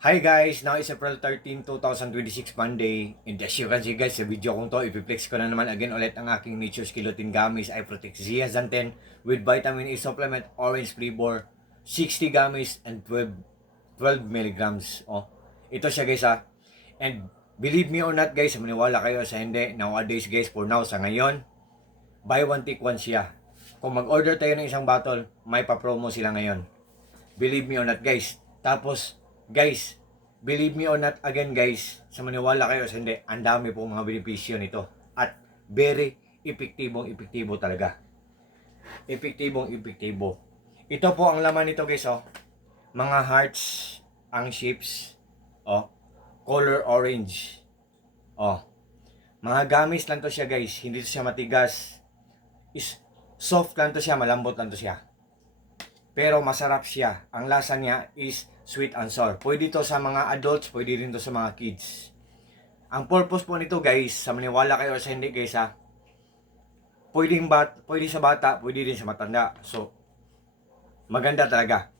Hi guys! Now is April 13, 2026 Monday. And as you can see guys, sa video kong to, ipiplex ko na naman again ulit ang aking Nature's Kilotin Gummies I Protect Zeaxanthin with Vitamin A Supplement Orange Flavor 60 gummies and 12 milligrams. Oh, ito siya guys ha. And believe me or not guys, maniwala kayo sa hindi, nowadays guys, for now, sa ngayon, buy one take one siya. Kung mag-order tayo ng isang bottle, may pa-promo sila ngayon. Believe me or not guys. Tapos guys, believe me or not again guys, sa maniwala kayo sa hindi, ang dami pong mga benepisyo nito. At very epektibo talaga. Epektibo. Ito po ang laman nito guys, oh. Mga hearts ang shapes, oh. Color orange. Oh. Mga gamis lang to siya guys, hindi to siya matigas. Is soft lang to siya, malambot lang to siya. Pero masarap siya. Ang lasa niya is sweet and sour. Pwede to sa mga adults, pwede rin to sa mga kids. Ang purpose po nito guys, sa maniwala kayo sa hindi guys ha, pwede sa bata, pwede rin sa matanda. So, maganda talaga.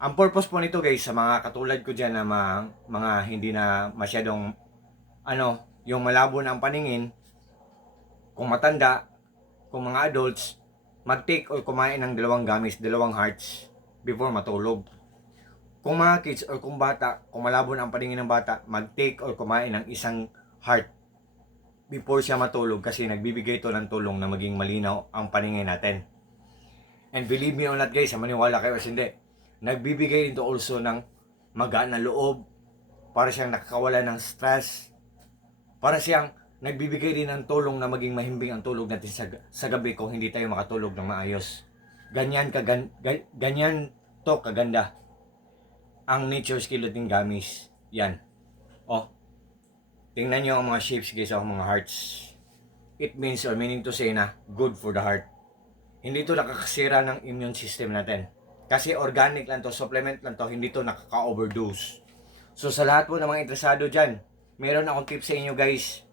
Ang purpose po nito guys, sa mga katulad ko dyan na mga hindi na masyadong, yung malabo na ang paningin, kung matanda, kung mga adults, mag-take or kumain ng dalawang gamis, dalawang hearts before matulog. Kung mga kids or kung bata, kung malabo na ang paningin ng bata, mag-take or kumain ng isang heart before siya matulog kasi nagbibigay ito ng tulong na maging malinaw ang paningin natin. And believe me or not guys, maniwala kayo kasi hindi, nagbibigay ito also ng magaan na loob, para siyang nakakawala ng stress, para siyang nagbibigay din ng tulong na maging mahimbing ang tulog natin sa gabi kung hindi tayo makatulog ng maayos. Ganyan to kaganda ang Nature's Kilotin Gummies. Yan. Oh. Tingnan nyo ang mga shapes guys, mga hearts. It means or meaning to say na good for the heart. Hindi to nakakasira ng immune system natin. Kasi organic lang to, supplement lang to, hindi to nakaka-overdose. So sa lahat po ng mga interesado dyan, meron akong tips sa inyo guys.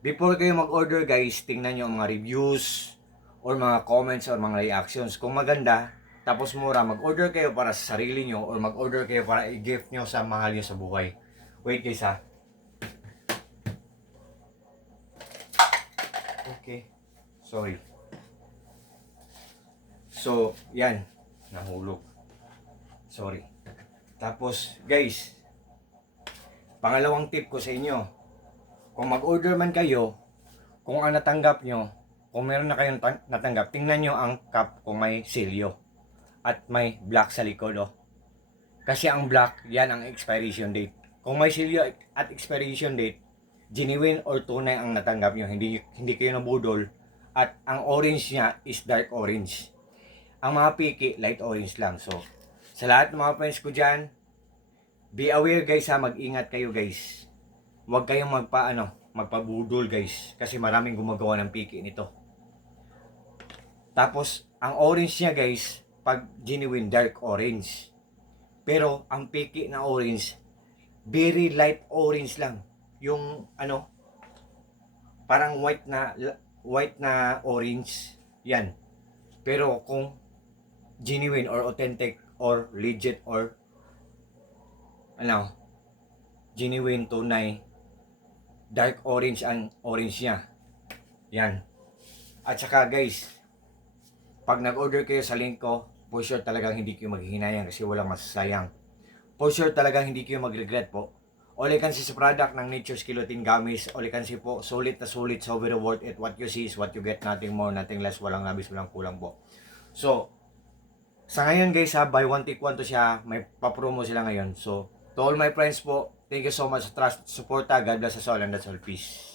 Before kayo mag-order guys, tingnan nyo ang mga reviews or mga comments or mga reactions. Kung maganda, tapos mura, mag-order kayo para sa sarili nyo or mag-order kayo para i-gift nyo sa mahal nyo sa buhay. Wait guys ha. Okay. Sorry. So, yan. Nahulog. Sorry. Tapos, guys, pangalawang tip ko sa inyo. Kung mag-order man kayo, kung ang natanggap nyo, kung meron na kayong natanggap, tingnan nyo ang cup kung may silyo. At may black sa likod, oh. Kasi ang black, yan ang expiration date. Kung may silyo at expiration date, genuine or tunay ang natanggap nyo, hindi kayo nabudol. At ang orange niya is dark orange. Ang mga piki, light orange lang. So, sa lahat ng mga friends ko dyan, be aware guys ha, mag-ingat kayo guys. Huwag kayong magpabudol guys. Kasi maraming gumagawa ng piki nito. Tapos, ang orange niya guys, pag genuine dark orange. Pero, ang piki na orange, very light orange lang. Yung, parang white na orange. Yan. Pero, kung genuine or authentic or legit or, genuine, tunay, dark orange ang orange niya. Yan. At saka guys, pag nag-order kayo sa link ko, for sure talagang hindi kayo maghihinayang kasi walang masasayang. For sure talagang hindi kayo mag-regret po. Olikansi sa product ng Nature's Kilotin Gummies. Olikansi po, sulit na sulit, so very worth it. What you see is what you get, nothing more, nothing less, walang labis, walang kulang po. So, sa ngayon guys ha, buy one take one to siya, may pa-promo sila ngayon. So, to all my friends po, thank you so much sa trust, support. God bless us all and that's all. Peace.